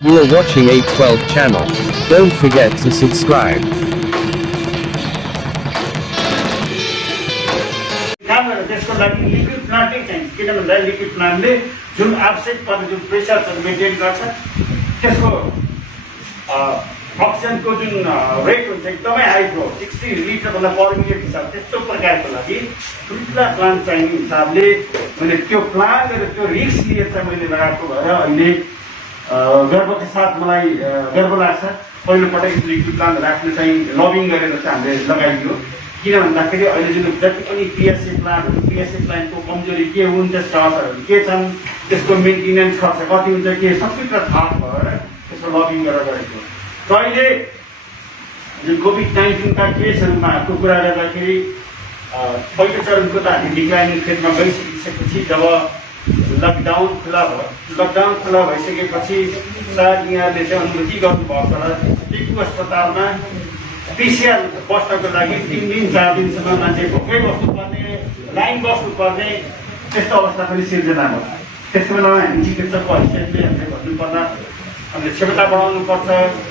You are watching 812 channel. Don't forget to subscribe. त्यसको लागि liquid प्लान्टै चाहिन्छ किन भन्दा लिक्विड प्लान्टले जुन आवश्यक पर्ने जुन प्रेसर मेन्टेन गर्छ त्यसको अक्सिजनको जुन रेट हुन्छ एकदमै हाई फ्लो 60 लिटर भन्दा पर मिनट हिसाब त्यस्तो प्रकारको लागि ठुला प्लान्ट चाहिने हिसाबले मैले त्यो प्लान्ट र त्यो रिस्क लिएर चाहिँ मैले लगाएको भएर अहिले गर्वका साथ मलाई गर्व लाग्छ पहिलोपटक लिक्विड प्लान्ट राख्न चाहिँ लबिङ गरेर चाहिँ हामीले लगाइदियो किन भन्दाखेरि अहिले जुन जति पनि पिएसए प्लान्टको कमजोरी के हुन् त्यसका असरहरू के छन् त्यसको मेन्टेनेन्स खर्च कति हुन्छ के सबै कुरा थाहा भएर त्यसको लबिङ गरेर गरेको र अहिले जुन कोभिड-19का केसहरूमा कुरा गर्दाखेरि पहिलो चरणको त हामी डिक्लाइनिङ फेजमा गइसकेपछि जब लकडाउन खुला भइसकेपछि सायद यहाँले चाहिँ अनुभूति गर्नुभएको होला टिकु अस्पतालमा पिसिआर बस्नको लागि 3 दिन 4 दिनसम्म मान्छे भोकै बस्नुपर्ने लाइन बस्नुपर्ने त्यस्तो अवस्था पनि सिर्जना भयो त्यस बेलामा हामी चिकित्सकको हैसियतले हामीले भन्नुपर्दा हामीले क्षमता बढाउनुपर्छ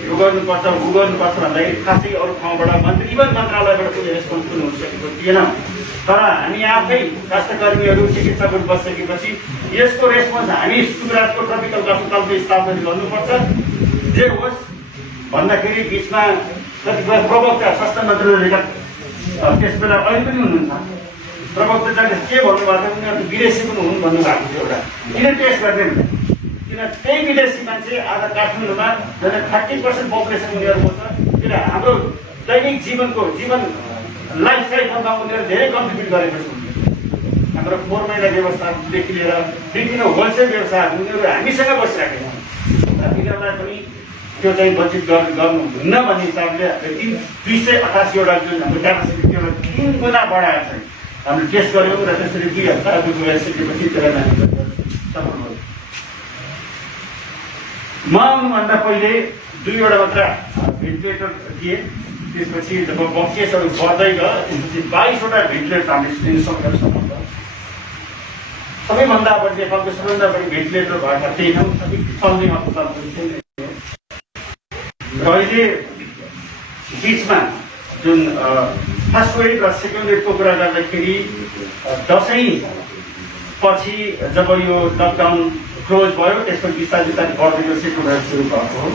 यो गर्नुपर्छ ऊ गर्नुपर्छ भन्दाखेरि खासै अरू ठाउँबाट मन्त्रालयबाट कुनै रेस्पोन्स पनि हुन सकेको थिएन तर हामी आफै स्वास्थ्यकर्मीहरू चिकित्सकहरू बसिसकेपछि यसको रेस्पोन्स हामी सुराजको ट्रपिकल अस्पतालको स्थापना गर्नुपर्छ जे होस् भन्दाखेरि बिचमा कतिपय प्रवक्ता स्वास्थ्य मन्त्रालयका त्यस बेला अहिले पनि हुनुहुन्छ प्रवक्ता चाहिँ के भन्नुभएको थियो उनीहरू विदेशी पनि हुन् भन्नुभएको थियो एउटा किन टेस्ट गर्दैन किन त्यही विदेशी मान्छे आज काठमाडौँमा झन् 30% पपुलेसन उनीहरूको छ किन हाम्रो दैनिक जीवन लाइफस्टाइलमा उनीहरू धेरै कन्ट्रिब्युट गरेको छ हाम्रो फोहोर मैला व्यवस्थादेखि लिएर विभिन्न होलसेल व्यवसायहरू उनीहरू हामीसँग बसिराखेका छन् तिनीहरूलाई पनि त्यो चाहिँ बचित गर्नुहुन्न भन्ने हिसाबले हामीले 288 वटा जुन हाम्रो क्यापासिटी त्योलाई 3 गुणा बढाएर चाहिँ हामीले टेस्ट गऱ्यौँ र त्यसरी 2 हप्ताको गइसकेपछि त्यसलाई हामीले सफल भयो म आउनुभन्दा पहिले 2 वटा मात्र भेन्टिलेटर दिए त्यसपछि जब केसहरू बढ्दै गयो त्यसपछि 22 वटा भेन्टिलेटर हामीले दिन सक्छौँ सबैभन्दा बढी नेपालको सबैभन्दा बढी भेन्टिलेटर भएका थिएनौँ सबै चल्ने अस्पताल पनि थिएन र अहिले बिचमा जुन फर्स्ट वेभ र सेकेन्ड वेभको कुरा गर्दाखेरि दसैँ पछि जब यो लकडाउन क्लोज भयो त्यसपछि बिस्तारै बढ्दै सेकेन्ड वेभ सुरु भएको हो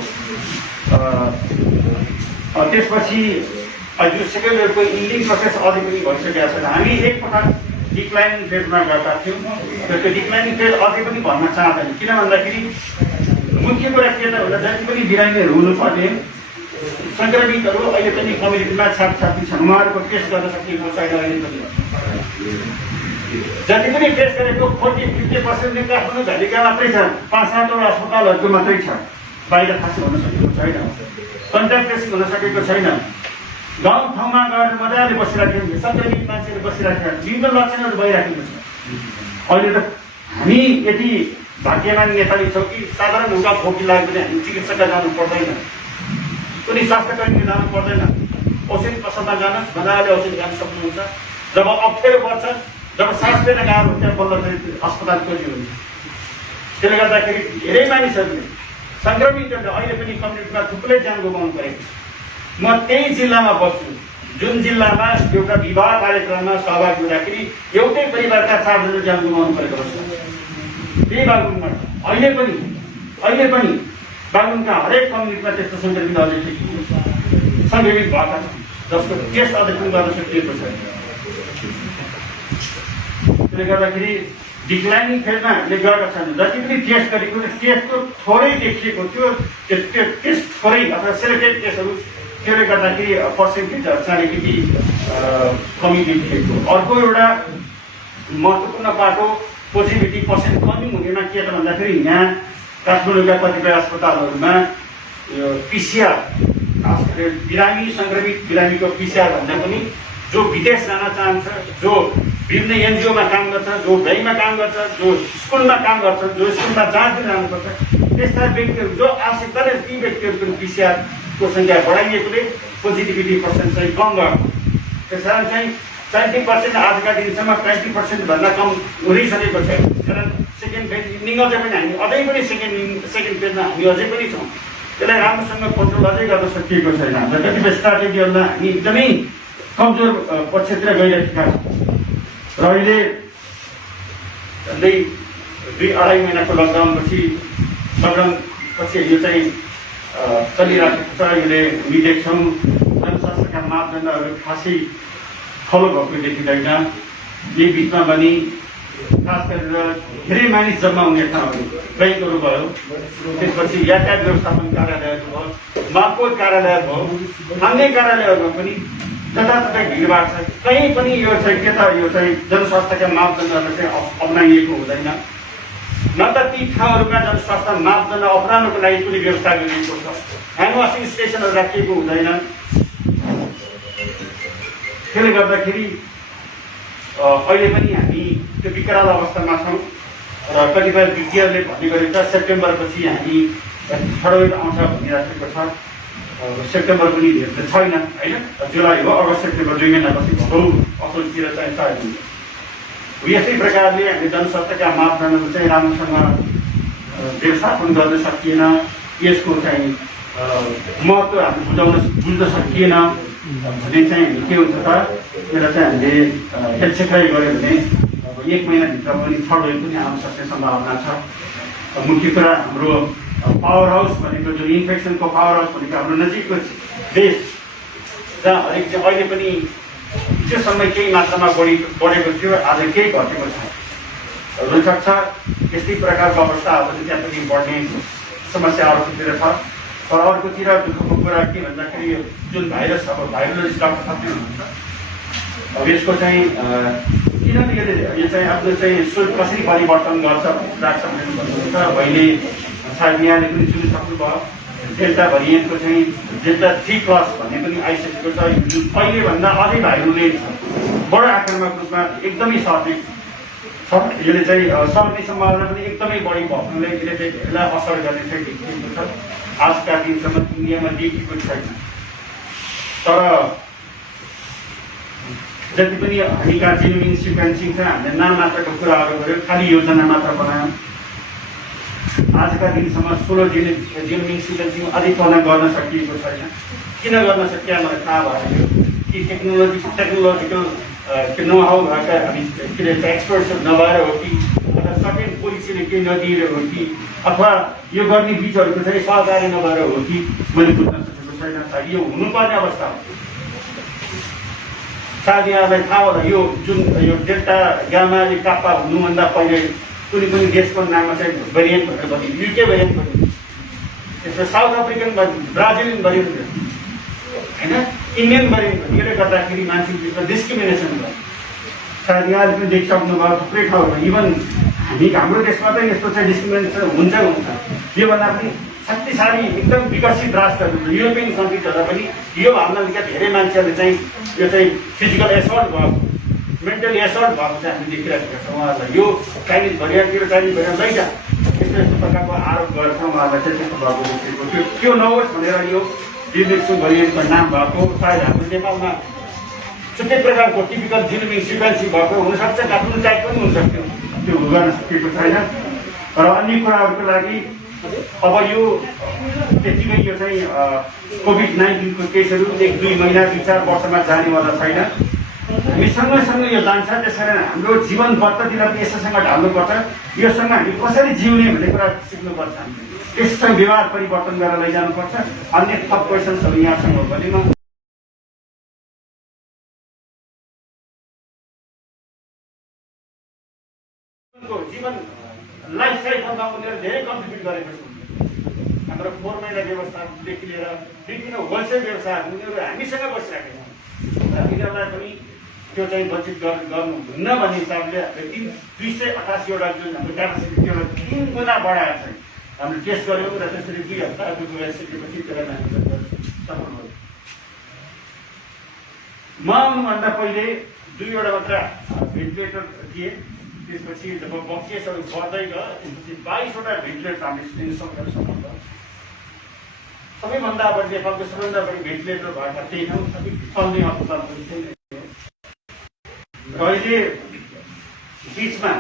त्यसपछि यो सेकेन्ड वेभको इन्डिङ प्रोसेस अझै पनि भइसकेको छैन हामी एकपटक डिक्लाइनिङ फेजमा गएका थियौँ र त्यो डिक्लाइनिङ फेज अझै पनि भन्न चाहँदैन किन भन्दाखेरि मुख्य कुरा के त भन्दा जति पनि बिरामीहरू हुनुपर्ने सङ्क्रमितहरू अहिले पनि कम्युनिटीमा छापछापी छन् उहाँहरूको टेस्ट गर्न सकिएको छैन अहिले पनि जति पनि टेस्ट गरेको 40-50% नै काठमाडौँ भ्यालीका मात्रै छ 5-7 वटा अस्पतालहरूको मात्रै छ बाहिर खासै हुन सकेको छैन कन्ट्याक्ट ट्रेसिङ हुन सकेको छैन गाउँ ठाउँमा गएर मजाले बसिराखेको हुन्छ सङ्क्रमित मान्छेहरू बसिराखेका विभिन्न लक्षणहरू भइराखेको छ अहिले त हामी यति भाग्यमान नेपाली छौँ कि साधारण हुँदा खोकी लाग्यो भने हामी चिकित्सकलाई जानु पर्दैन कुनै स्वास्थ्यकर्मी जानु पर्दैन औषधि पसलमा जानुहोस् मजाले औषधि खान सक्नुहुन्छ जब अप्ठ्यारो पर्छ जब सास लिन गाह्रो हुन्छ बल्ल चाहिँ अस्पताल खोजी हुन्छ त्यसले गर्दाखेरि धेरै मानिसहरूले सङ्क्रमितहरूले अहिले पनि कम्युनिटीमा थुप्रै ज्यान गुमाउनु परेको छ म त्यही जिल्लामा बस्छु जुन जिल्लामा एउटा विवाह कार्यक्रममा सहभागी हुँदाखेरि एउटै परिवारका 4 जना ज्यान गुमाउनु परेको छ त्यही बागलुङमा अहिले पनि बागलुङका हरेक कम्युनिटीमा त्यस्तो सङ्क्रमित अझै सङ्क्रमित भएका छन् जसको टेस्ट अझै पनि गर्न सकिएको छैन त्यसले गर्दाखेरि डिक्लाइनिङ फेजमा हामीले गएका छन् जति पनि टेस्ट गरेको टेस्टको थोरै देखिएको थियो त्यो टेस्ट थोरै अथवा सेलेक्टेड टेस्टहरू त्यसले गर्दाखेरि पर्सेन्टेजहरू चाहिँ अलिकति कमी देखिएको अर्को एउटा महत्त्वपूर्ण बाटो पोजिटिभिटी पर्सेन्ट कमी हुनेमा के त भन्दाखेरि यहाँ काठमाडौँका कतिपय अस्पतालहरूमा यो पिसिआर सङ्क्रमित बिरामीको पिसिआर भन्दा पनि जो विदेश जान चाहन्छ जो विभिन्न एनजिओमा काम गर्छ जो ब्याङ्कमा काम गर्छ जो स्कुलमा काम गर्छ जो स्कुलमा जाँच दिन जानुपर्छ त्यस्ता व्यक्तिहरू जो आवश्यकताले ती व्यक्तिहरूको पनि पिसिआरको सङ्ख्या बढाइएकोले पोजिटिभिटी पर्सेन्ट चाहिँ कम भएको त्यस कारण चाहिँ 20% आजका दिनसम्म 20% भन्दा कम हुँदैसकेको छ कारण सेकेन्ड फेज इन्डिङ अझै पनि हामी अझै पनि सेकेन्ड फेजमा हामी अझै पनि छौँ। त्यसलाई राम्रोसँग कन्ट्रोल अझै गर्न सकिएको छैन। हाम्रो कतिपय स्ट्राटेजीहरूमा हामी एकदमै कमजोर पक्षतिर गइरहेका छौँ। र अहिले झन्डै 2-2.5 महिनाको लकडाउनपछि यो चाहिँ चलिरहेको छ। यसले हामी देख्छौँ जनस्वास्थ्यका मापदण्डहरू खासै फलो भएको देखिँदैन। यही बिचमा पनि खास गरेर धेरै मानिस जम्मा हुने ठाउँहरू ब्याङ्कहरू भयो, त्यसपछि यातायात व्यवस्थापन कार्यालयहरू भयो, मापकोट कार्यालय भयो, अन्य कार्यालयहरूमा पनि जताततै भिडभाड छ। कहीँ पनि यो चाहिँ के त यो चाहिँ जनस्वास्थ्यका मापदण्डहरू चाहिँ अप्नाइएको हुँदैन, न त ती ठाउँहरूमा जनस्वास्थ्य मापदण्ड अप्नाउनको लागि कुनै व्यवस्था गरिएको छ। ह्यान्ड वासिङ स्टेसनहरू राखिएको हुँदैन। त्यसले गर्दाखेरि अहिले पनि हामी त्यो विकराल अवस्थामा छौँ। र कतिपय विज्ञहरूले भन्ने गरेको छ सेप्टेम्बरपछि हामी थर्ड वेभ आउँछ भनिराखेको छ। सेप्टेम्बर पनि धेरै छैन होइन, जुलाई हो, अगस्त सेप्टेम्बर 2 महिनापछि भदौ असोजतिर चाहिँ सायद हुन्छ। यस्तै प्रकारले हामी जनस्वास्थ्यका मापदण्डहरू चाहिँ राम्रोसँग व्यवस्थापन गर्न सकिएन। यसको चाहिँ महत्त्व हामी बुझ्न सकिएन भने चाहिँ के हुन्छ त, यसलाई चाहिँ हामीले हेलसेक्राइ गऱ्यो भने अब 1 महिनाभित्र पनि थर्ड वेभ पनि आउन सक्ने सम्भावना छ। मुख्य कुरा हाम्रो पावर हाउस भनेको जुन इन्फेक्सनको पावर हाउस भनेको हाम्रो नजिकको देश जहाँ अहिले पनि त्यो समय केही मात्रामा बढेको थियो, आज केही घटेको छ। हुनसक्छ यस्तै प्रकारको अवस्था अब त्यहाँ पनि बढ्ने समस्या अर्कोतिर छ। तर अर्कोतिर दुःखको कुरा के भन्दाखेरि जुन भाइरस, अब भाइरोलोजिस्ट डाक्टर साथी हुनुहुन्छ, अब यसको चाहिँ किनभने यो चाहिँ आफ्नो चाहिँ सोच कसरी परिवर्तन गर्छ राख्छ भनेर भन्नुहुन्छ। अहिले सायद यहाँले पनि सुनिसक्नुभयो, डेल्टा भेरिएन्टको चाहिँ डेल्टा 3+ भन्ने पनि आइसकेको छ, जुन पहिलेभन्दा अझै भाइरल बडो आक्रामक रूपमा एकदमै सर्ने छ। यसले चाहिँ सर्ने सम्भावना पनि एकदमै बढी भएकोले यसले चाहिँ धेरैलाई असर गर्ने चाहिँ देखिएको छ। आजका दिनसम्म इन्डियामा देखिएको छैन। तर जति पनि हामीका जिनोमिक सिक्वेन्सिङ छ, हामीले नाम मात्रको कुराहरू गऱ्यौँ, खालि योजना मात्र बनायौँ। आजका दिनसम्म 16 जिनोमिक सिक्वेन्सिङ अधिकपना गर्न सकिएको छैन। किन गर्न सकिया मलाई थाहा भयो कि टेक्नोलोजिकल नो हाउ भएका हामी के भन्छ एक्सपर्ट्सहरू नभएर हो कि, अथवा सकेन्ड पोलिसीले केही नदिएर हो कि, अथवा यो गर्ने बिचहरूको चाहिँ सहकारी नभएर हो कि मैले बुझ्न सकेको छैन। सायद यो हुनुपर्ने अवस्था हो। सायद यहाँलाई थाहा होला यो जुन यो डेल्टा गामाले काप्पा हुनुभन्दा पहिले कुनै पनि देशको नाममा चाहिँ भेरिएन्ट भनेर भनियो, युके भेरिएन्ट भनियो, त्यसमा साउथ अफ्रिकन भनियो, ब्राजिलियन भेरिएन्ट भयो होइन, इन्डियन भेरिएन्ट भयो। यसले गर्दाखेरि मान्छेको बिचमा डिस्क्रिमिनेसन भयो। सायद यहाँले पनि देखिसक्नुभयो थुप्रै ठाउँमा, इभन हाम्रो देशमा पनि यस्तो चाहिँ डिस्क्रिमिनेसन हुन्छ। योभन्दा पनि शक्तिशाली एकदम विकसित राष्ट्रहरू युरोपियन कन्ट्रिजहरूमा पनि यो भावना निकै धेरै मान्छेहरूले चाहिँ यो चाहिँ फिजिकल एसल्ट भएको, मेन्टली एसल्ट भएको चाहिँ हामी देखिरहेका छौँ। उहाँहरूलाई यो चाइनिज भेरिएन्टतिर चाइनिज भेरिएन्ट लैजा यस्तो प्रकारको आरोप गरेर उहाँहरूलाई चाहिँ त्यस्तो भएको देखिएको थियो। त्यो नहोस् भनेर यो जिनोमिक भेरिएन्टको नाम भएको। सायद हाम्रो नेपालमा छुट्टै प्रकारको टिपिकल जिनोमिक सिक्वेन्सिङ भएको हुनसक्छ, काठमाडौँ टाइप पनि हुनसक्थ्यो, त्यो गर्न सकेको छैन। र अन्य कुराहरूको लागि अब यो त्यतिकै यो चाहिँ कोभिड-19को केसहरू 1-2 महिना 2-4 वर्षमा जानेवाला छैन। हामी सँगै यो जान्छ। त्यसकारण हाम्रो जीवन पद्धतिलाई पनि यसैसँग ढाल्नुपर्छ। योसँग हामी कसरी जिउने भन्ने कुरा सिक्नुपर्छ। यससँग व्यवहार परिवर्तन गरेर लैजानुपर्छ। अन्य थप क्वेसन्सहरू यहाँसँग हो भने म जीवन लाइफ साइकलमा उनीहरू धेरै कन्ट्रिब्युट गरेको छ। हाम्रो 4 महिना व्यवस्थादेखि लिएर विभिन्न होलसेल व्यवसायहरू उनीहरू हामीसँग बसिरहेका छन्। यिनीहरूलाई पनि त्यो चाहिँ बचत गर्नुहुन्न भन्ने हिसाबले हामीले 288 वटा जुन हाम्रो क्यापासिटी त्यसलाई 3 गुणा बढाएर चाहिँ हामीले टेस्ट गऱ्यौँ र त्यसरी 2 हप्ता गइसकेपछि त्यसलाई हामीले सफल भयो। म आउनुभन्दा पहिले 2 वटा मात्र भेन्टिलेटर दिए। त्यसपछि जब केसहरू बढ्दै गयो त्यसपछि 22 वटा भेन्टिलेटर हामीले इन्स्टल सफल भयो। सबैभन्दा अब नेपालको सबैभन्दा बढी भेन्टिलेटर भएका त्यही ठाउँ सबै चल्ने अस्पताल पनि थिएन। अहिले बिचमा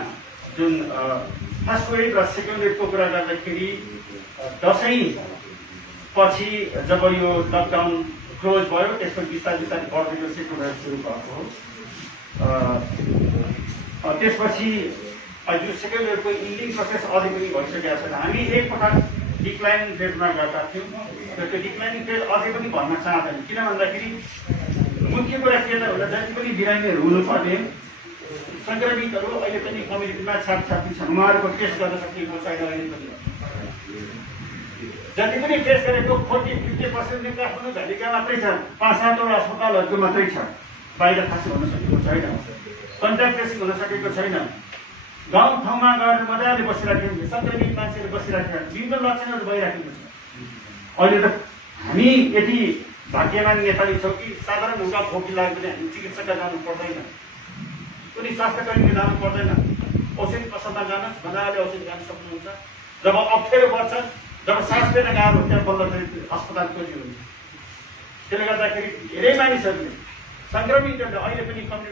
जुन फर्स्ट वेभ र सेकेन्ड वेभको कुरा गर्दाखेरि दसैँ पछि जब यो लकडाउन क्लोज भयो त्यसपछि बिस्तारै बिस्तारै बढ्दै सेकेन्ड वेभ सुरु भएको हो। त्यसपछि यो सेकेन्ड वेभको इन्डिङ प्रोसेस अझै पनि भइसकेको छैन। हामी एकपटक डिक्लाइन रेटमा गएका थियौँ, त्यो डिक्लाइनिङ रेट अझै पनि भन्न चाहँदैन। किन भन्दाखेरि मुख्य कुरा के त होला, जति पनि बिरामीहरू हुनुपर्ने सङ्क्रमितहरू अहिले पनि कम्युनिटीमा छापछापी छन्, उहाँहरूको टेस्ट गर्न सकिएको छैन। अहिले पनि जति पनि टेस्ट गरेको 40-50% काठमाडौँ भ्यालीका मात्रै छन्, 5-7वटा अस्पतालहरूको मात्रै छ। बाहिर खासै हुन सकेको छैन, कन्ट्याक्ट ट्रेसिङ हुन सकेको छैन। गाउँ ठाउँमा गएर मजाले बसिराखेको हुन्छ, सङ्क्रमित मान्छेहरू बसिराखेका विभिन्न लक्षणहरू भइराखेको छ। अहिले त हामी यति भाग्यमान नेपाली छौँ कि साधारण एउटा खोकी लाग्यो भने हामी चिकित्सकलाई जानु पर्दैन, कुनै स्वास्थ्य कर्मीले जानु पर्दैन। औषधि पसलमा जानुहोस्, मजाले औषधि खान सक्नुहुन्छ। जब अप्ठ्यारो पर्छ, जब सास फेर्न गाह्रो हुन्छ, बल्ल अस्पताल खोजी हुन्छ। त्यसले गर्दाखेरि धेरै मानिसहरूले सङ्क्रमितहरूले अहिले पनि कम्युनिटी